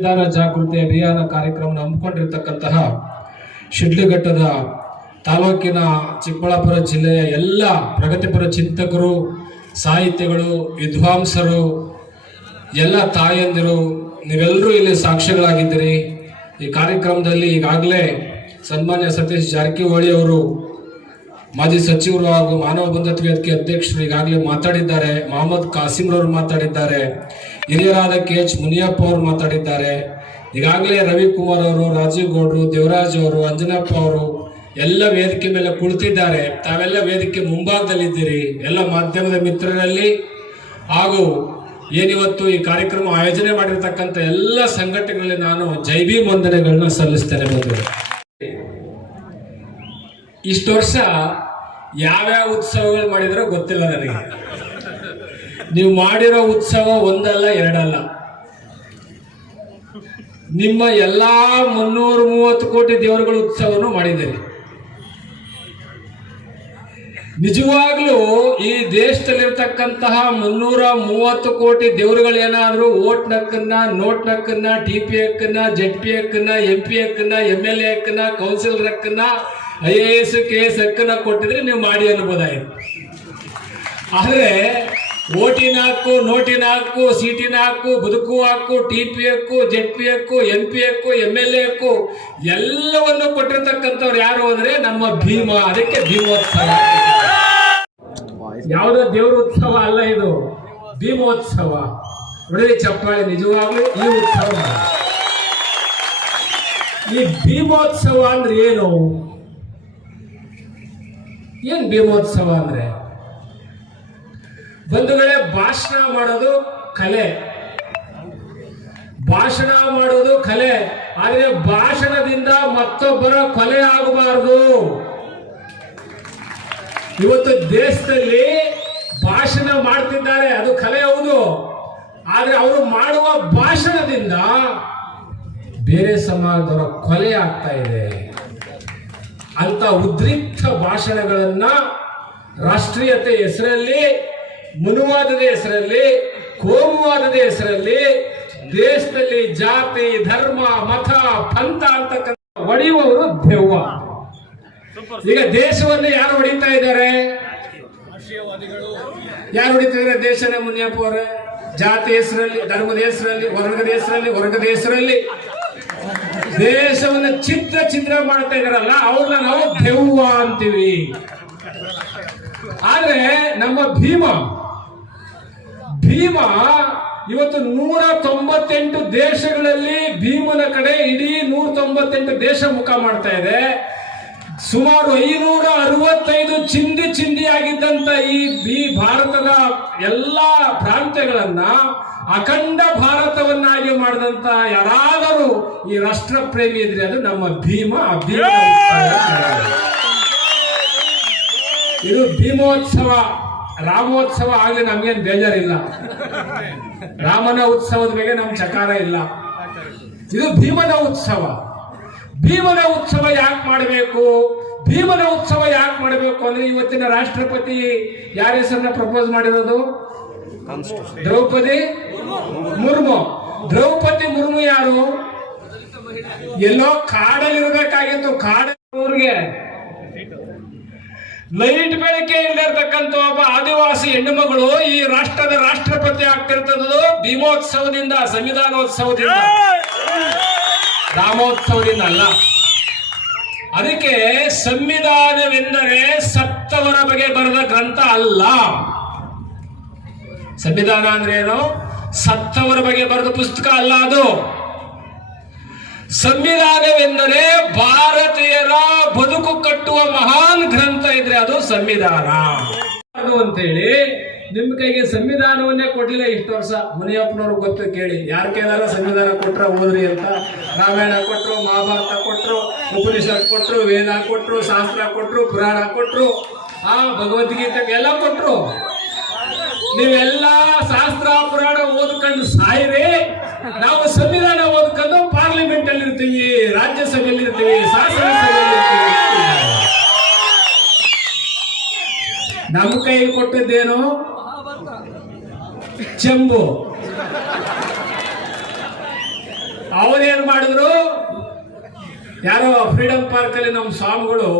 ಸಂವಿಧಾನ ಜಾಗೃತಿ ಅಭಿಯಾನ ಕಾರ್ಯಕ್ರಮ ಹಮ್ಮಿಕೊಂಡಿರ್ತಕ್ಕಂತಹ ಶಿಡ್ಲಘಟ್ಟದ ತಾಲೂಕಿನ ಚಿಕ್ಕಬಳ್ಳಾಪುರ ಜಿಲ್ಲೆಯ ಎಲ್ಲ ಪ್ರಗತಿಪರ ಚಿಂತಕರು ಸಾಹಿತ್ಯಗಳು ವಿದ್ವಾಂಸರು, ಎಲ್ಲ ತಾಯಂದಿರು, ನೀವೆಲ್ಲರೂ ಇಲ್ಲಿ ಸಾಕ್ಷಿಗಳಾಗಿದ್ದೀರಿ. ಈ ಕಾರ್ಯಕ್ರಮದಲ್ಲಿ ಈಗಾಗಲೇ ಸನ್ಮಾನ್ಯ ಸತೀಶ್ ಜಾರಕಿಹೊಳಿ ಅವರು, ಮಾಜಿ ಸಚಿವರು ಹಾಗೂ ಮಾನವ ಬಂಧತ್ವ ವೇದಿಕೆ ಅಧ್ಯಕ್ಷರು ಈಗಾಗಲೇ ಮಾತಾಡಿದ್ದಾರೆ. ಮೊಹಮ್ಮದ್ ಕಾಸಿಮ್ರವರು ಮಾತಾಡಿದ್ದಾರೆ. ಹಿರಿಯರಾದ ಕೆ ಎಚ್ ಮುನಿಯಪ್ಪ ಅವರು ಮಾತಾಡಿದ್ದಾರೆ. ಈಗಾಗಲೇ ರವಿಕುಮಾರ್ ಅವರು, ರಾಜೀವ್ ಗೌಡ್ರು, ದೇವರಾಜ್ ಅವರು, ಅಂಜನಪ್ಪ ಅವರು ಎಲ್ಲ ವೇದಿಕೆ ಮೇಲೆ ಕುಳಿತಿದ್ದಾರೆ. ತಾವೆಲ್ಲ ವೇದಿಕೆ ಮುಂಭಾಗದಲ್ಲಿದ್ದೀರಿ. ಎಲ್ಲ ಮಾಧ್ಯಮದ ಮಿತ್ರರಲ್ಲಿ ಹಾಗೂ ಏನಿವತ್ತು ಈ ಕಾರ್ಯಕ್ರಮ ಆಯೋಜನೆ ಮಾಡಿರ್ತಕ್ಕಂಥ ಎಲ್ಲ ಸಂಘಟನೆಗಳಲ್ಲಿ ನಾನು ಜೈ ಭೀಮ್ ವಂದನೆಗಳನ್ನ ಸಲ್ಲಿಸ್ತೇನೆ ಮೊದಲು ಇಷ್ಟು ವರ್ಷ ಯಾವ್ಯಾವ ಉತ್ಸವಗಳು ಮಾಡಿದ್ರೋ ಗೊತ್ತಿಲ್ಲ ನನಗೆ. ನೀವು ಮಾಡಿರೋ ಉತ್ಸವ ಒಂದಲ್ಲ, ಎರಡಲ್ಲ. ನಿಮ್ಮ ಎಲ್ಲಾ ಮುನ್ನೂರ ಮೂವತ್ತು ಕೋಟಿ ದೇವರುಗಳ ಉತ್ಸವವನ್ನು ಮಾಡಿದ್ದೀರಿ ನಿಜವಾಗ್ಲೂ ಈ ದೇಶದಲ್ಲಿರ್ತಕ್ಕಂತಹ ಮುನ್ನೂರ ಮೂವತ್ತು ಕೋಟಿ ದೇವರುಗಳೇನಾದ್ರೂ ಓಟ್ ನಕ್ಕನ್ನ ನೋಟ್ ನಕ್ಕನ್ನ ಟಿ ಪಿ ಹಕ್ಕನ್ನ ಜೆಡ್ ಪಿ ಹಕ್ಕನ್ನ, ಎಂ ಪಿ ಹಕ್ಕನ್ನ ಎಂ ಎಲ್ ಎ ಹಕ್ಕನ್ನ, councillor ಹಕ್ಕನ್ನ, I A S, K S ಹಕ್ಕನ್ನ ಕೊಟ್ಟಿದ್ರೆ ನೀವು ಮಾಡಿ ಅನ್ಬೋದಾಯ್ತು ಆದ್ರೆ ಓಟಿನ ಹಕ್ಕು ನೋಟಿನ ಹಕ್ಕು ಸೀಟಿನ ಹಕ್ಕು ಬದುಕು ಹಕ್ಕು ಟಿ ಪಿ ಹಕ್ಕು ಜೆಡ್ ಪಿ ಹಕ್ಕು ಎಂ ಪಿ ಹಕ್ಕು ಎಂ ಎಲ್ ಎ ಹಕ್ಕು, ಎಲ್ಲವನ್ನು ಕೊಟ್ಟಿರ್ತಕ್ಕಂಥವ್ರು ಯಾರು ಅಂದ್ರೆ ನಮ್ಮ ಭೀಮ. ಅದಕ್ಕೆ ಭೀಮೋತ್ಸವ ಯಾವುದೋ ದೇವ್ರ ಉತ್ಸವ ಅಲ್ಲ ಇದು. ಭೀಮೋತ್ಸವ. ನೋಡಿ ಚಪ್ಪಾಳೆ ನಿಜವಾಗ್ಲೂ ಈ ಉತ್ಸವ ಈ ಭೀಮೋತ್ಸವ ಅಂದ್ರೆ ಏನು? ಏನ್ ಭೀಮೋತ್ಸವ ಅಂದ್ರೆ? ಬಂಧುಗಳೇ ಭಾಷಣ ಮಾಡೋದು ಕಲೆ. ಭಾಷಣ ಮಾಡೋದು ಕಲೆ. ಆದರೆ ಭಾಷಣದಿಂದ ಮತ್ತೊಬ್ಬರ ಕೊಲೆ ಆಗಬಾರದು. ಇವತ್ತು ದೇಶದಲ್ಲಿ ಭಾಷಣ ಮಾಡ್ತಿದ್ದಾರೆ. ಅದು ಕಲೆ ಹೌದು. ಆದ್ರೆ ಅವರು ಮಾಡುವ ಭಾಷಣದಿಂದ ಬೇರೆ ಸಮಾಜದವರ ಕೊಲೆ ಆಗ್ತಾ ಇದೆ. ಅಂತ ಉದ್ರಿಕ್ತ ಭಾಷಣಗಳನ್ನ ರಾಷ್ಟ್ರೀಯತೆ ಹೆಸರಲ್ಲಿ ಮನುವಾದದ ಹೆಸರಲ್ಲಿ, ಕೋಮುವಾದದ ಹೆಸರಲ್ಲಿ, ದೇಶದಲ್ಲಿ ಜಾತಿ, ಧರ್ಮ, ಮತ, ಪಂಥ ಅಂತಕ್ಕಂಥ ಒಡೆಯುವವರು ದೆವ್ವ. ಈಗ ದೇಶವನ್ನು ಯಾರು ಹೊಡಿತಾ ಇದ್ದಾರೆ? ಯಾರು ಹೊಡಿತಾ ಇದ್ದಾರೆ? ದೇಶನ ಮುನಿಯಪ್ಪ ಅವರೇ. ಜಾತಿ ಹೆಸರಲ್ಲಿ, ಧರ್ಮದ ಹೆಸರಲ್ಲಿ, ವರ್ಗದ ಹೆಸರಲ್ಲಿ ವರ್ಗದ ಹೆಸರಲ್ಲಿ. ದೇಶವನ್ನು ಚಿತ್ರ ಚಿತ್ರ ಮಾಡ್ತಾ ಇದಾರಲ್ಲ ಅವ್ರನ್ನ ನಾವು ದೆವ್ವ ಅಂತೀವಿ. ಆದ್ರೆ ನಮ್ಮ ಭೀಮ ಭೀಮ ಇವತ್ತು ನೂರ ತೊಂಬತ್ತೆಂಟು ದೇಶಗಳಲ್ಲಿ ಭೀಮನ ಕಡೆ ಇಡೀ ನೂರ ತೊಂಬತ್ತೆಂಟು ದೇಶ ಮುಖ ಮಾಡ್ತಾ ಇದೆ. ಸುಮಾರು ಐನೂರ ಅರವತ್ತೈದು ಚಿಂದಿ ಚಿಂದಿ ಆಗಿದ್ದಂತ ಈ ಈ ಭಾರತದ ಎಲ್ಲ ಪ್ರಾಂತ್ಯಗಳನ್ನ ಅಖಂಡ ಭಾರತವನ್ನಾಗಿ ಮಾಡಿದಂತ ಯಾರಾದರೂ ಈ ರಾಷ್ಟ್ರ ಪ್ರೇಮಿ ಇದ್ರೆ ಅದು ನಮ್ಮ ಭೀಮ ಅಭಿಮಾನ ಭೀಮ ಇದು ಭೀಮೋತ್ಸವ, ರಾಮೋತ್ಸವ ಆಗಲಿ ನಮ್ಗೇನು ಬೇಜಾರಿಲ್ಲ. ರಾಮನ ಉತ್ಸವದ ಬಗ್ಗೆ ನಮ್ ಚಕಾರ ಇಲ್ಲ. ಇದು ಭೀಮನ ಉತ್ಸವ. ಭೀಮನ ಉತ್ಸವ ಯಾಕೆ ಮಾಡಬೇಕು? ಭೀಮನ ಉತ್ಸವ ಯಾಕೆ ಮಾಡಬೇಕು ಅಂದ್ರೆ ಇವತ್ತಿನ ರಾಷ್ಟ್ರಪತಿ ಯಾರ ಹೆಸರನ್ನ ಪ್ರಪೋಸ್ ಮಾಡಿರೋದು? ದ್ರೌಪದಿ ಮುರ್ಮು. ದ್ರೌಪದಿ ಮುರ್ಮು ಯಾರು? ಎಲ್ಲೋ ಕಾಡಲ್ಲಿರ್ಬೇಕಾಗಿತ್ತು ಕಾಡ ಊರಿಗೆ ಲೈಟ್ ಬೆಳಕೆ ಇಲ್ಲಿರ್ತಕ್ಕಂಥ ಒಬ್ಬ ಆದಿವಾಸಿ ಹೆಣ್ಣು ಮಗಳು ಈ ರಾಷ್ಟ್ರದ ರಾಷ್ಟ್ರಪತಿ ಆಗ್ತಿರ್ತದ್ದು ಭೀಮೋತ್ಸವದಿಂದ, ಸಂವಿಧಾನೋತ್ಸವದಿಂದ. ರಾಮೋತ್ಸವದಿಂದ ಅಲ್ಲ. ಅದಕ್ಕೆ ಸಂವಿಧಾನವೆಂದರೆ ಸತ್ತವರ ಬಗ್ಗೆ ಬರೆದ ಗ್ರಂಥ ಅಲ್ಲ. ಸಂವಿಧಾನ ಅಂದ್ರೆ ಏನು? ಸತ್ತವರ ಬಗ್ಗೆ ಬರೆದ ಪುಸ್ತಕ ಅಲ್ಲ ಅದು. ಸಂವಿಧಾನವೆಂದರೆ ಭಾರತೀಯರ ಬದುಕು ಕಟ್ಟುವ ಮಹಾನ್ ಗ್ರಂಥ ಇದ್ರೆ ಅದು ಸಂವಿಧಾನ. ಅಂತೇಳಿ ನಿಮ್ ಕೈಗೆ ಸಂವಿಧಾನವನ್ನೇ ಕೊಡ್ಲಿಲ್ಲ ಇಷ್ಟು ವರ್ಷ. ಮುನಿಯಪ್ಪನವ್ರು ಗೊತ್ತು ಕೇಳಿ. ಯಾರ ಕೈಲಾರ ಸಂವಿಧಾನ ಕೊಟ್ರ ಓದ್ರಿ ಅಂತ. ರಾಮಾಯಣ ಕೊಟ್ರು, ಮಹಾಭಾರತ ಕೊಟ್ರು, ಉಪನಿಷತ್ ಕೊಟ್ರು, ವೇದ ಕೊಟ್ರು, ಶಾಸ್ತ್ರ ಕೊಟ್ರು, ಪುರಾಣ ಕೊಟ್ರು, ಆ ಭಗವದ್ಗೀತೆ ಎಲ್ಲ ಕೊಟ್ರು. ನೀವೆಲ್ಲ ಶಾಸ್ತ್ರ, ಪುರಾಣ ಓದ್ಕೊಂಡು ಸಾಯಿರಿ. ನಾವು ಸಂವಿಧಾನ ಓದ್ಕೊಂಡು ಪಾರ್ಲಿಮೆಂಟ್ ಅಲ್ಲಿ ಇರ್ತೀವಿ ರಾಜ್ಯಸಭೆಯಲ್ಲಿ ಇರ್ತೀವಿ ಶಾಸನಸಭೆಯಲ್ಲಿ ಕೈ ನಮ್ಮ ಕೈಗೆ ಕೊಟ್ಟದ್ದೇನು? ಚೆಂಬು. ಮಾಡಿದ್ರು? ಯಾರೋ ಫ್ರೀಡಂ ಪಾರ್ಕ್ ಅಲ್ಲಿ ನಮ್ಮ ಸ್ವಾಮಿಗಳು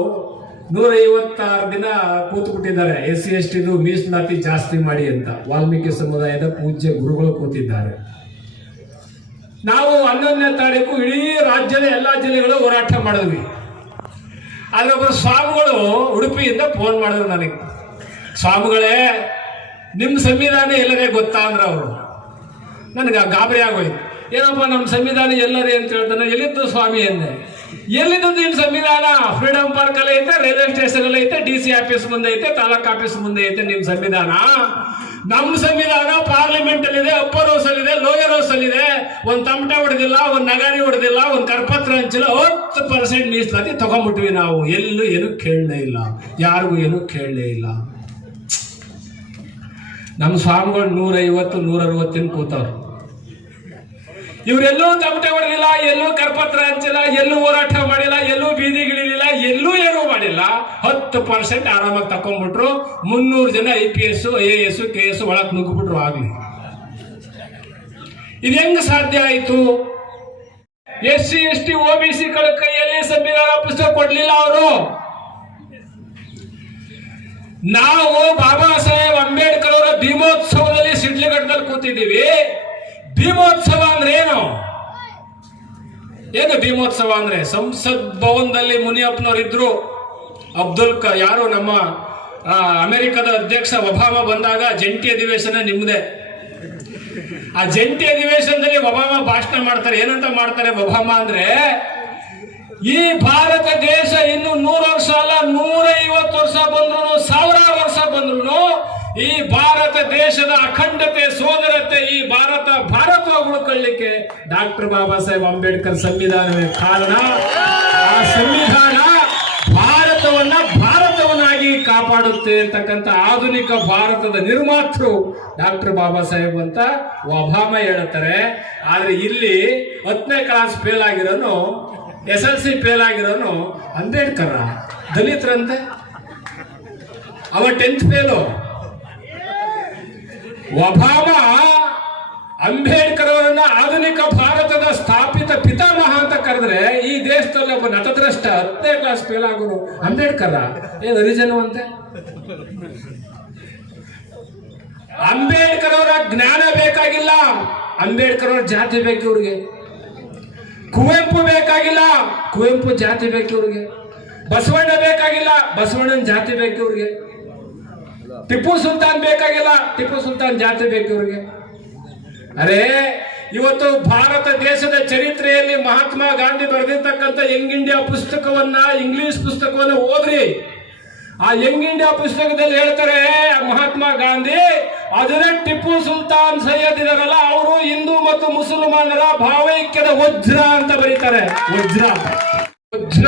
ನೂರ ಐವತ್ತಾರು ದಿನ ಕೂತು ಬಿಟ್ಟಿದ್ದಾರೆ ಎಸ್ ಸಿ ಎಸ್ ಟಿದು ಮೀಸಲಾತಿ ಜಾಸ್ತಿ ಮಾಡಿ ಅಂತ. ವಾಲ್ಮೀಕಿ ಸಮುದಾಯದ ಪೂಜ್ಯ ಗುರುಗಳು ಕೂತಿದ್ದಾರೆ. ನಾವು ಹನ್ನೊಂದನೇ ತಾರೀಕು ಇಡೀ ರಾಜ್ಯದ ಎಲ್ಲ ಜಿಲ್ಲೆಗಳು ಹೋರಾಟ ಮಾಡಿದ್ವಿ. ಒಬ್ಬರು ಸ್ವಾಮಿಗಳು ಉಡುಪಿಯಿಂದ ಫೋನ್ ಮಾಡಿದ್ರು ನನಗೆ. ಸ್ವಾಮಿಗಳೇ ನಿಮ್ಮ ಸಂವಿಧಾನ ಎಲ್ಲರೇ ಗೊತ್ತಾ ಅಂದ್ರೆ ಅವರು. ನನಗೆ ಗಾಬರಿ ಆಗೋಯ್ತು. ಏನಪ್ಪ ನಮ್ಮ ಸಂವಿಧಾನ ಎಲ್ಲರೇ ಅಂತ ಹೇಳ್ತಾನೆ. ಎಲ್ಲಿದ್ದು ಸ್ವಾಮಿ ಅಂದೆ. ಎಲ್ಲಿದ್ದು ನಿಮ್ಮ ಸಂವಿಧಾನ? ಫ್ರೀಡಂ ಪಾರ್ಕ್ ಅಲ್ಲಿ ಐತೆ ರೈಲ್ವೆ ಸ್ಟೇಷನ್ ಅಲ್ಲಿ ಐತೆ ಡಿ ಸಿ ಆಫೀಸ್ ಮುಂದೆ ಐತೆ, ತಾಲೂಕ್ ಆಫೀಸ್ ಮುಂದೆ ಐತೆ ನಿಮ್ಮ ಸಂವಿಧಾನ. ನಮ್ಮ ಸಂವಿಧಾನ ಪಾರ್ಲಿಮೆಂಟ್ ಅಲ್ಲಿ ಇದೆ ಅಪ್ಪರ್ ಹೌಸ್ ಅಲ್ಲಿ ಇದೆ ಲೋಯರ್ ಹೌಸ್ ಅಲ್ಲಿ ಇದೆ ಒಂದ್ ತಮಟೆ ಹೊಡೆದಿಲ್ಲ, ಒಂದ್ ನಗಾರಿ ಹೊಡೆದಿಲ್ಲ, ಒಂದ್ ಕರ್ಪತ್ರ ಹಂಚಿಲ್ಲ, ಹತ್ತು ಪರ್ಸೆಂಟ್ ಮೀಸಲಾತಿ ತಗೊಂಡ್ಬಿಟ್ವಿ ನಾವು. ಎಲ್ಲೂ ಏನು ಕೇಳಲೇ ಇಲ್ಲ. ಯಾರಿಗೂ ಏನು ಕೇಳಲೇ ಇಲ್ಲ. ನಮ್ಮ ಸ್ವಾಮಿಗಳು ನೂರೈವತ್ತು ನೂರ ಅರವತ್ತಿನ ಕೂತವ್ರು. ಇವರೆಲ್ಲೂ ತಮಟೆ ಹೊಡೆದಿಲ್ಲ, ಎಲ್ಲೂ ಕರ್ಪತ್ರ ಹಂಚಿಲ್ಲ, ಎಲ್ಲೂ ಹೋರಾಟ ಮಾಡಿಲ್ಲ, ಎಲ್ಲೂ ಬೀದಿಗಿಳಿಲಿಲ್ಲ ಎಲ್ಲೂ ಏನೂ ಮಾಡಿಲ್ಲ. ಹತ್ತು ಪರ್ಸೆಂಟ್ ಆರಾಮಾಗಿ ತಕೊಂಡ್ಬಿಟ್ರು. ಮುನ್ನೂರು ಜನ I P S A S K S ಒಳಗೆ ನುಗ್ಗಿಬಿಟ್ರು ಆಗ್ಲಿ. ಇದು ಹೆಂಗ್ ಸಾಧ್ಯ ಆಯ್ತು? S C S T O B C ಕೈಯಲ್ಲಿ ಸಂವಿಧಾನ ಪುಸ್ತಕ ಕೊಡ್ಲಿಲ್ಲ ಅವರು. ನಾವು ಬಾಬಾ ಸಾಹೇಬ್ ಅಂಬೇಡ್ಕರ್ ಅವರ ಭೀಮೋತ್ಸವದಲ್ಲಿ ಸಿಡ್ಲಿಘಟ್ಟದಲ್ಲಿ ಕೂತಿದ್ದೀವಿ. ಭೀಮೋತ್ಸವ ಅಂದ್ರೆ ಏನು? ಏನು ಭೀಮೋತ್ಸವ ಅಂದ್ರೆ? ಸಂಸತ್ ಭವನದಲ್ಲಿ ಮುನಿಯಪ್ಪನವ್ರು ಇದ್ರು ಅಬ್ದುಲ್ ಕ, ಯಾರು ನಮ್ಮ ಅಮೆರಿಕದ ಅಧ್ಯಕ್ಷ ಒಬಾಮ ಬಂದಾಗ ಜಂಟಿ ಅಧಿವೇಶನ ನಿಮ್ಮದೇ ಆ ಜಂಟಿ ಅಧಿವೇಶನದಲ್ಲಿ ಒಬಾಮ ಭಾಷಣ ಮಾಡ್ತಾರೆ. ಏನಂತ ಮಾಡ್ತಾರೆ ಒಬಾಮ ಅಂದ್ರೆ, ಈ ಭಾರತ ದೇಶ ಇನ್ನು ನೂರು ವರ್ಷ ಅಲ್ಲ ನೂರೈವತ್ತು ವರ್ಷ ಬಂದ್ರು ಸಾವಿರಾರು ವರ್ಷ ಬಂದ್ರು ಈ ಭಾರತ ದೇಶದ ಅಖಂಡತೆ, ಸೋದರತೆ, ಈ ಭಾರತ ಭಾರತವ ಉಳ್ಕೊಳ್ಳಿಕ್ಕೆ ಡಾಕ್ಟರ್ ಬಾಬಾ ಸಾಹೇಬ್ ಅಂಬೇಡ್ಕರ್ ಸಂವಿಧಾನವೇ ಕಾರಣ. ಆ ಸಂವಿಧಾನ ಭಾರತವನ್ನ ಭಾರತವನ್ನಾಗಿ ಕಾಪಾಡುತ್ತೆ ಅಂತಕ್ಕಂಥ ಆಧುನಿಕ ಭಾರತದ ನಿರ್ಮಾತೃ ಡಾಕ್ಟರ್ ಬಾಬಾ ಸಾಹೇಬ್ ಅಂತ ಒಬಾಮ ಹೇಳುತ್ತಾರೆ. ಆದ್ರೆ ಇಲ್ಲಿ ಹತ್ತನೇ ಕ್ಲಾಸ್ ಫೇಲ್ ಆಗಿರೋನು ಎಸ್ ಎಲ್ ಸಿ ಫೇಲ್ ಆಗಿರೋನು ಅಂಬೇಡ್ಕರ್ ದಲಿತರಂತೆ. ಅವ ಟೆಂತ್ ಫೇಲು ಒಬಾಮ ಅಂಬೇಡ್ಕರ್ ಅವರನ್ನ ಆಧುನಿಕ ಭಾರತದ ಸ್ಥಾಪಿತ ಪಿತಾಮಹ ಅಂತ ಕರೆದ್ರೆ ಈ ದೇಶದಲ್ಲಿ ಒಬ್ಬ ನಟದ್ರಷ್ಟ ಹತ್ತನೇ ಕ್ಲಾಸ್ ಫೇಲ್ ಆಗೋರು ಅಂಬೇಡ್ಕರ್. ಏನು ಹರಿಜನು ಅಂತೆ? ಅಂಬೇಡ್ಕರ್ ಅವರ ಜ್ಞಾನ ಬೇಕಾಗಿಲ್ಲ. ಅಂಬೇಡ್ಕರ್ ಅವರ ಜಾತಿ ಬೇಕು ಇವ್ರಿಗೆ. ಕುವೆಂಪು ಬೇಕಾಗಿಲ್ಲ. ಕುವೆಂಪು ಜಾತಿ ಬೇಕು ಇವ್ರಿಗೆ. ಬಸವಣ್ಣ ಬೇಕಾಗಿಲ್ಲ. ಬಸವಣ್ಣನ ಜಾತಿ ಬೇಕು ಇವ್ರಿಗೆ. ಟಿಪ್ಪು ಸುಲ್ತಾನ್ ಬೇಕಾಗಿಲ್ಲ, ಟಿಪ್ಪು ಸುಲ್ತಾನ್ ಜಾತಿ ಬೇಕು ಇವ್ರಿಗೆ. ಅರೆ, ಇವತ್ತು ಭಾರತ ದೇಶದ ಚರಿತ್ರೆಯಲ್ಲಿ ಮಹಾತ್ಮ ಗಾಂಧಿ ಬರೆದಿರ್ತಕ್ಕಂಥ ಯಂಗ್ ಇಂಡಿಯಾ ಪುಸ್ತಕವನ್ನ, ಇಂಗ್ಲಿಷ್ ಪುಸ್ತಕವನ್ನ ಓದ್ರಿ. ಆ ಯಂಗ್ ಇಂಡಿಯಾ ಪುಸ್ತಕದಲ್ಲಿ ಹೇಳ್ತಾರೆ, ಮಹಾತ್ಮ ಗಾಂಧಿ ಅದನ್ನೇ ಟಿಪ್ಪು ಸುಲ್ತಾನ್ ಸೈಯದ್ ಇದಾರಲ್ಲ ಅವರು ಹಿಂದೂ ಮತ್ತು ಮುಸಲ್ಮಾನರ ಭಾವೈಕ್ಯದ ವಜ್ರ ಅಂತ ಬರೀತಾರೆ. ವಜ್ರ. ವಜ್ರ.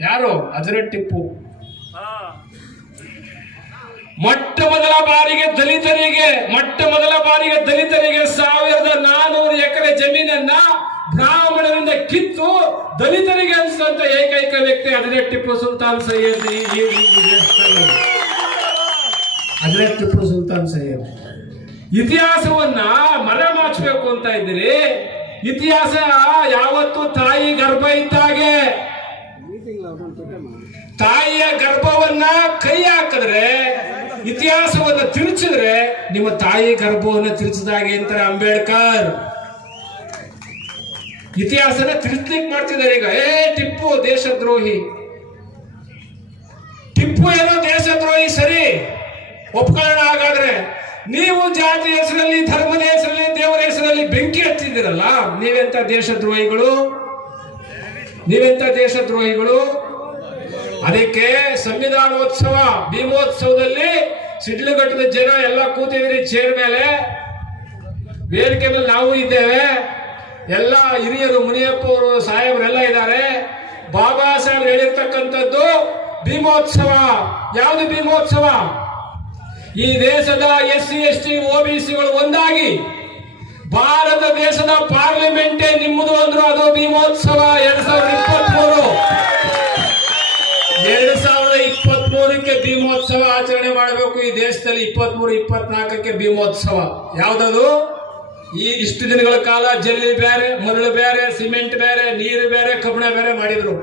ಯಾರು? ಅದರ ಟಿಪ್ಪು. ಮೊಟ್ಟ ಮೊದಲ ಬಾರಿಗೆ ದಲಿತರಿಗೆ, ಮೊಟ್ಟ ಮೊದಲ ಬಾರಿಗೆ ದಲಿತರಿಗೆ ಸಾವಿರದ ನಾನೂರು ಎಕರೆ ಜಮೀನನ್ನ ಬ್ರಾಹ್ಮಣರಿಂದ ಕಿತ್ತು ದಲಿತರಿಗೆ ಅನಿಸಿದಂತ ಏಕೈಕ ವ್ಯಕ್ತಿ ಅದರ ಟಿಪ್ಪು ಸುಲ್ತಾನ್ ಸೈಯದ್ ದೇಶದಲ್ಲಿ. ಟಿಪ್ಪು ಸುಲ್ತಾನ್ ಸೈಯದ್. ಇತಿಹಾಸವನ್ನ ಮರೆಮಾಚಬೇಕು ಅಂತ ಇದ್ದೀರಿ. ಇತಿಹಾಸ ಯಾವತ್ತು ತಾಯಿ ಗರ್ಭ ಇದ್ದಾಗೆ? ತಾಯಿಯ ಗರ್ಭವನ್ನ ಕೈ ಹಾಕಿದ್ರೆ ಇತಿಹಾಸವನ್ನ ತಿರುಚಿದ್ರೆ ನಿಮ್ಮ ತಾಯಿ ಗರ್ಭವನ್ನು ತಿರುಚಿದಾಗೆ ಅಂತಾರೆ ಅಂಬೇಡ್ಕರ್. ಇತಿಹಾಸನ ತಿರುಚ್ಲಿಕ್ಕೆ ಮಾಡ್ತಿದ್ದಾರೆ ಈಗ. ಏ, ಟಿಪ್ಪು, ದೇಶದ್ರೋಹಿ. ಟಿಪ್ಪು ಏನೋ ದೇಶದ್ರೋಹಿ ಸರಿ ಒಪ್ಕೋಣ ಹಾಗಾದ್ರೆ ನೀವು ಜಾತಿ ಹೆಸರಲ್ಲಿ, ಧರ್ಮದ ಹೆಸರಲ್ಲಿ, ದೇವರ ಹೆಸರಲ್ಲಿ ಬೆಂಕಿ ಹಚ್ಚಿದ್ದೀರಲ್ಲ, ನೀವೆಂತ ದೇಶದ್ರೋಹಿಗಳು? ನೀವೆಂತ ದೇಶದ್ರೋಹಿಗಳು? ಅದಕ್ಕೆ ಸಂವಿಧಾನೋತ್ಸವ, ಭೀಮೋತ್ಸವದಲ್ಲಿ ಸಿಡ್ಲುಘಟ್ಟದ ಜನ ಎಲ್ಲ ಕೂತಿದ್ರಿ ಚೇರ್ ಮೇಲೆ. ವೇದಿಕೆ ಮೇಲೆ ನಾವು ಇದ್ದೇವೆ. ಎಲ್ಲ ಹಿರಿಯರು ಮುನಿಯಪ್ಪ ಅವರು ಸಾಹೇಬರೆಲ್ಲ ಇದ್ದಾರೆ. ಬಾಬಾ ಸಾಹೇಬ್ ಹೇಳಿರ್ತಕ್ಕಂಥದ್ದು ಭೀಮೋತ್ಸವ. ಯಾವುದು ಭೀಮೋತ್ಸವ? ಈ ದೇಶದ S C S T O B ಸಿಗಳು ಒಂದಾಗಿ ಭಾರತ ದೇಶದ ಪಾರ್ಲಿಮೆಂಟೇ ನಿಮ್ಮದು ಅಂದ್ರು ಅದು ಭೀಮೋತ್ಸವ ಎರಡ್ ಸಾವಿರದ ಇಪ್ಪತ್ಮೂರು. ಎರಡ್ ಸಾವಿರದ ಇಪ್ಪತ್ತ್ ಮೂರಕ್ಕೆ ಭೀಮೋತ್ಸವ ಆಚರಣೆ ಮಾಡಬೇಕು. ಈ ದೇಶದಲ್ಲಿ ಇಪ್ಪತ್ತ್ ಮೂರು ಇಪ್ಪತ್ನಾಲ್ಕಕ್ಕೆ ಭೀಮೋತ್ಸವ. ಯಾವ್ದದು? ಈ ಇಷ್ಟು ದಿನಗಳ ಕಾಲ ಜಲ್ಲಿ ಬೇರೆ, ಮರಳು ಬೇರೆ, ಸಿಮೆಂಟ್ ಬೇರೆ, ನೀರು ಬೇರೆ, ಕಬ್ಬಣ ಬೇರೆ ಮಾಡಿದ್ರು.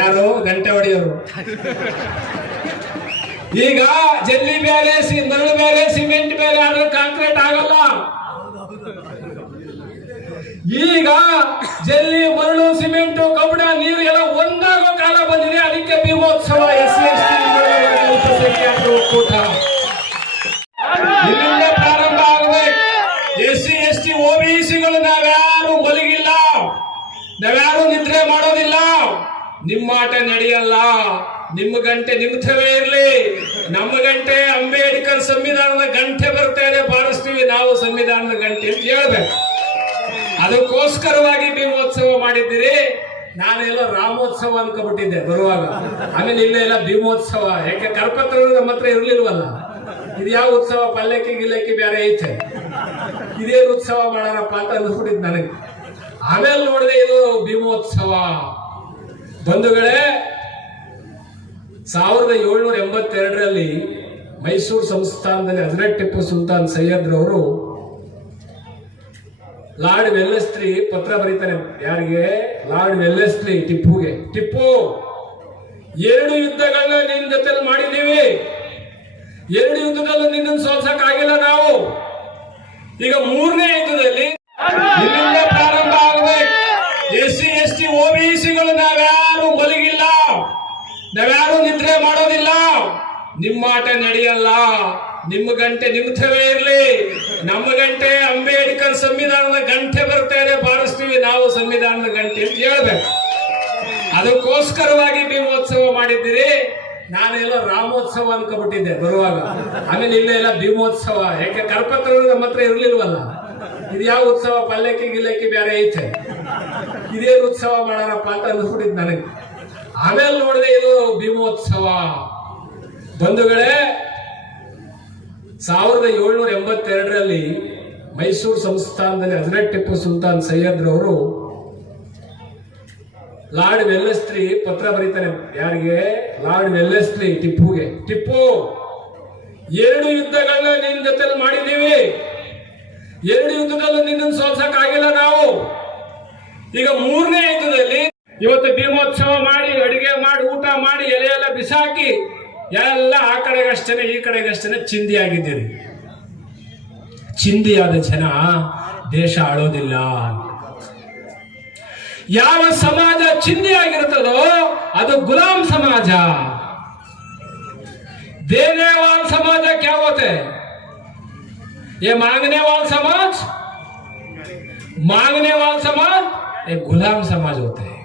ಯಾರು? ಗಂಟೆ ಹೊಡೆಯೋರು ಈಗ ಜಲ್ಲಿ ಬೇರೆ ಮರಳು ಬೇರೆ, ಸಿಮೆಂಟ್ ಬೇರೆ ಆದ್ರೆ ಕಾಂಕ್ರೀಟ್ ಆಗಲ್ಲ. ಈಗ ಜಲ್ಲಿ, ಮರಳು, ಸಿಮೆಂಟ್, ಕಬ್ಬಿಣ, ನೀರು ಎಲ್ಲ ಒಂದಾಗೋ ಕಾಲ ಬಂದಿದೆ. ಅದಕ್ಕೆ ಭೀಮೋತ್ಸವ, ಎಸ್ ಎಸ್ ಒಕ್ಕೂಟ ಇಲ್ಲಿಂದ ಪ್ರಾರಂಭ ಆಗಬೇಕು ಎಸ್ ಸಿ ಎಸ್ ನಾವ್ಯಾರು ಒಲಗಿಲ್ಲ ನಾವ್ಯಾರು ನಿದ್ರೆ ಮಾಡೋದಿಲ್ಲ. ನಿಮ್ಮ ಆಟ ನಡೆಯಲ್ಲ. ನಿಮ್ಮ ಗಂಟೆ ನಿಮ್ಥವೇ ಇರಲಿ. ನಮ್ಮ ಗಂಟೆ ಅಂಬೇಡ್ಕರ್ ಸಂವಿಧಾನದ ಗಂಟೆ ಬರ್ತಾ ಇದೆ ಬಾರಿಸ್ತೀವಿ ನಾವು ಸಂವಿಧಾನದ ಗಂಟೆ ಅಂತ ಹೇಳ್ಬೇಕು. ಅದಕ್ಕೋಸ್ಕರವಾಗಿ ಭೀಮೋತ್ಸವ ಮಾಡಿದ್ದೀರಿ. ನಾನೆಲ್ಲ ರಾಮೋತ್ಸವ ಅನ್ಕೊಬಿಟ್ಟಿದ್ದೆ ಬರುವಾಗ. ಆಮೇಲೆ ಇಲ್ಲ ಎಲ್ಲ ಭೀಮೋತ್ಸವ ಯಾಕೆ ಕರ್ಪತ್ರ ನಮ್ಮ ಹತ್ರ ಇರ್ಲಿಲ್ವಲ್ಲ? ಇದು ಯಾವ ಉತ್ಸವ? ಪಲ್ಲಕ್ಕಿ ಗಿಲ್ಲಕ್ಕಿ ಬೇರೆ ಐತೆ. ಇದೇನು ಉತ್ಸವ ಮಾಡಾರಪ್ಪ ಅಂತ ಅನ್ಸ್ಬಿಟ್ಟಿದ್ ನನಗೆ. ಆಮೇಲೆ ನೋಡಿದೆ ಇದು ಭೀಮೋತ್ಸವ. ಬಂಧುಗಳೇ, ಸಾವಿರದ ಏಳ್ನೂರ ಎಂಬತ್ತೆರಡರಲ್ಲಿ ಮೈಸೂರು ಸಂಸ್ಥಾನದಲ್ಲಿ ಹಜರತ್ ಟಿಪ್ಪು ಸುಲ್ತಾನ್ ಸೈಯದ್ರವರು ಲಾರ್ಡ್ ವೆಲ್ಲೆಸ್ಲಿ ಪತ್ರ ಬರೀತಾನೆ. ಯಾರಿಗೆ? Lord Wellesley ಟಿಪ್ಪುಗೆ. ಟಿಪ್ಪು, ಎರಡು ಯುದ್ಧಗಳನ್ನ ನಿನ್ನ ಜೊತೆಲಿ ಮಾಡಿದ್ದೀವಿ. ಎರಡು ಯುದ್ಧದಲ್ಲೂ ನಿನ್ನನ್ನು ಸೋಲ್ಸಕ್ ಆಗಿಲ್ಲ ನಾವು. ಈಗ ಮೂರನೇ ಯುದ್ಧದಲ್ಲಿ ಇಲ್ಲಿಂದ ಪ್ರಾರಂಭ ಆಗಬೇಕು ಎಸ್ ಸಿ, ಎಸ್ ಟಿ ಓಬಿಸಿಗಳು ನಾವ್ಯಾರು ಮಲಗಿಲ್ಲ. ನಾವ್ಯಾರು ನಿದ್ರೆ ಮಾಡೋದಿಲ್ಲ. ನಿಮ್ಮ ಆಟ ನಡೆಯಲ್ಲ. ನಿಮ್ಮ ಗಂಟೆ ನಿಮ್ತವೇ ಇರಲಿ. ನಮ್ಮ ಗಂಟೆ ಅಂಬೇಡ್ಕರ್ ಸಂವಿಧಾನದ ಗಂಟೆ ಬರ್ತಾ ಇದೆ ಬಾರಿಸ್ತೀವಿ ನಾವು ಸಂವಿಧಾನದ ಗಂಟೆ ಅಂತ ಹೇಳ್ಬೇಕು. ಅದಕ್ಕೋಸ್ಕರವಾಗಿ ಭೀಮೋತ್ಸವ ಮಾಡಿದ್ದೀರಿ. ನಾನೆಲ್ಲ ರಾಮೋತ್ಸವ ಅನ್ಕೊಬಿಟ್ಟಿದ್ದೆ ಬರುವಾಗ. ಆಮೇಲೆ ಇಲ್ಲ ಎಲ್ಲ ಭೀಮೋತ್ಸವ. ಯಾಕೆ ಕರ್ಪತ್ರ ನಮ್ಮ ಹತ್ರ ಇರ್ಲಿಲ್ವಲ್ಲ? ಇದು ಯಾವ ಉತ್ಸವ? ಪಲ್ಲಕ್ಕಿ ಗಿಲ್ಲಕ್ಕಿ ಬೇರೆ ಐತೆ. ಇದೇ ಉತ್ಸವ ಮಾಡೋಣಪ್ಪ ಅಂತ ಅನ್ಸ್ಬಿಟ್ಟಿದ್ ನನಗೆ. ಆಮೇಲೆ ನೋಡಿದೆ ಇದು ಭೀಮೋತ್ಸವ. ಬಂಧುಗಳೇ ಸಾವಿರದ ಏಳ್ನೂರ ಎಂಬತ್ತೆರಡರಲ್ಲಿ ಮೈಸೂರು ಸಂಸ್ಥಾನದಲ್ಲಿ ಹಜರತ್ ಟಿಪ್ಪು ಸುಲ್ತಾನ್ ಸೈಯದ್ರವರು ಲಾರ್ಡ್ ವೆಲ್ಲೆಸ್ಲಿ ಪತ್ರ ಬರೀತಾನೆ. ಯಾರಿಗೆ? Lord Wellesley ಟಿಪ್ಪುಗೆ. ಟಿಪ್ಪು, ಎರಡು ಯುದ್ಧಗಳನ್ನ ನಿನ್ನ ಜೊತೆಲಿ ಮಾಡಿದ್ದೀವಿ. ಎರಡು ಯುದ್ಧದಲ್ಲೂ ನಿನ್ನನ್ನು ಸೋಲ್ಸಕ್ ಆಗಿಲ್ಲ ನಾವು. ಈಗ ಮೂರನೇ ಯುದ್ಧದಲ್ಲಿ ಇವತ್ತು ಭೀಮೋತ್ಸವ ಮಾಡಿ, ಅಡಿಗೆ ಮಾಡಿ, ಊಟ ಮಾಡಿ ಎಲೆ ಎಲ್ಲ ಬಿಸಾಕಿ ಎಲ್ಲ ಆ ಕಡೆಗಷ್ಟೇ ಈ ಕಡೆಗಷ್ಟೇ ಚಿಂದಿ ಆಗಿದ್ದೀರಿ ಚಿಂದಿಯಾದ ಜನ ದೇಶ ಆಳೋದಿಲ್ಲ ಯಾವ ಸಮಾಜ ಚಿಂದಿ ಆಗಿರುತ್ತದೋ ಅದು ಗುಲಾಂ ಸಮಾಜ देने वाला समाज क्या होते हैं ये मांगने वाला समाज मांगने वाला समाज एक गुलाम समाज होते हैं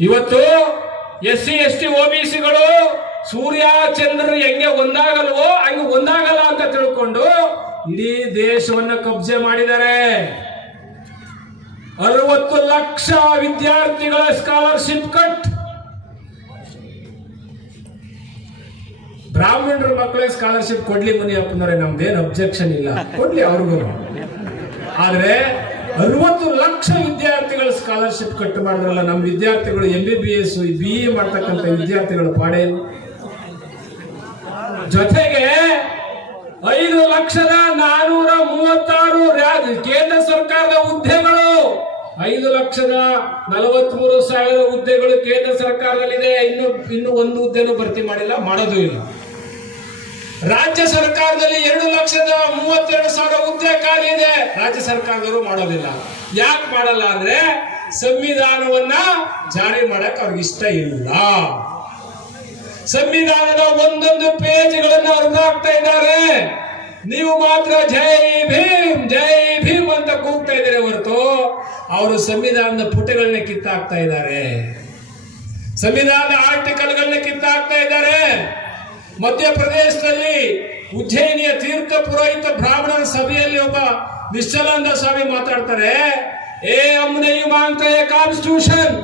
ಇವತ್ತು ಎಸ್ ಸಿ ಎಸ್ ಟಿ ಸಿಗಳು ಸೂರ್ಯ ಚಂದ್ರರು ಹೆಂಗೆ ಒಂದಾಗಲ್ವೋ ಹಂಗೆ ಒಂದಾಗಲ್ಲ ಅಂತ ತಿಳ್ಕೊಂಡು ಇಡೀ ದೇಶವನ್ನ ಕಬ್ಜೆ ಮಾಡಿದ್ದಾರೆ. ಅರವತ್ತು ಲಕ್ಷ ವಿದ್ಯಾರ್ಥಿಗಳ ಸ್ಕಾಲರ್ಶಿಪ್ ಕಟ್ ಬ್ರಾಹ್ಮಣರ ಮಕ್ಕಳೇ ಸ್ಕಾಲರ್ಶಿಪ್ ಕೊಡ್ಲಿ ಮುನಿಯಪ್ಪನವ್ರೆ, ನಮ್ದೇನು ಅಬ್ಜೆಕ್ಷನ್ ಇಲ್ಲ. ಕೊಡ್ಲಿ ಅವ್ರಿಗೂ. ಆದ್ರೆ ಅರವತ್ತು ಲಕ್ಷ ವಿದ್ಯಾರ್ಥಿಗಳು ಸ್ಕಾಲರ್ಶಿಪ್ ಕಟ್ ಮಾಡಿದ್ರಲ್ಲ ನಮ್ಮ ವಿದ್ಯಾರ್ಥಿಗಳು M B B S B A ಮಾಡ್ತಕ್ಕಂಥ ವಿದ್ಯಾರ್ಥಿಗಳ ಪಾಡೇನು ಜೊತೆಗೆ ಐದು ಲಕ್ಷದ ನಾನೂರ ಮೂವತ್ತಾರು ಕೇಂದ್ರ ಸರ್ಕಾರದ ಹುದ್ದೆಗಳು, ಐದು ಲಕ್ಷದ ನಲವತ್ಮೂರು ಸಾವಿರ ಹುದ್ದೆಗಳು ಕೇಂದ್ರ ಸರ್ಕಾರದಲ್ಲಿದೆ. ಇನ್ನು ಇನ್ನು ಒಂದು ಹುದ್ದೆನೂ ಭರ್ತಿ ಮಾಡಿಲ್ಲ, ಮಾಡೋದು ಇಲ್ಲ. ರಾಜ್ಯ ಸರ್ಕಾರದಲ್ಲಿ ಎರಡು ಲಕ್ಷದ ಮೂವತ್ತೆರಡು ಸಾವಿರ ಹುದ್ದೆ ಖಾಲಿ ಇದೆ. ರಾಜ್ಯ ಸರ್ಕಾರದವರು ಮಾಡೋದಿಲ್ಲ. ಯಾಕೆ ಮಾಡಲ್ಲ ಅಂದ್ರೆ ಸಂವಿಧಾನವನ್ನ ಜಾರಿ ಮಾಡಕ್ ಅವ್ರಿಗೆ ಇಷ್ಟ ಇಲ್ಲ. ಸಂವಿಧಾನದ ಒಂದೊಂದು ಪೇಜ್ಗಳನ್ನು ಹಾಕ್ತಾ ಇದ್ದಾರೆ. ನೀವು ಮಾತ್ರ ಜೈ ಭೀಮ್ ಜೈ ಭೀಮ್ ಅಂತ ಕೂಗ್ತಾ ಇದ್ದಾರೆ ಹೊರತು ಅವರು ಸಂವಿಧಾನದ ಪುಟಗಳನ್ನ ಕಿತ್ತಾಕ್ತಾ ಇದ್ದಾರೆ. ಸಂವಿಧಾನದ ಆರ್ಟಿಕಲ್ಗಳನ್ನ ಕಿತ್ತಾಕ್ತಾ ಇದ್ದಾರೆ. ಮಧ್ಯಪ್ರದೇಶದಲ್ಲಿ ಉಜ್ಜಯಿನಿಯ ತೀರ್ಥ ಪುರೋಹಿತ ಬ್ರಾಹ್ಮಣರ ಸಭೆಯಲ್ಲಿ ಒಬ್ಬ ನಿಶ್ಚಲಾನಂದ ಸ್ವಾಮಿ ಮಾತಾಡ್ತಾರೆ ಏ ಅಮ್ಮನೆ ಕಾನ್ಸ್ಟಿಟ್ಯೂಷನ್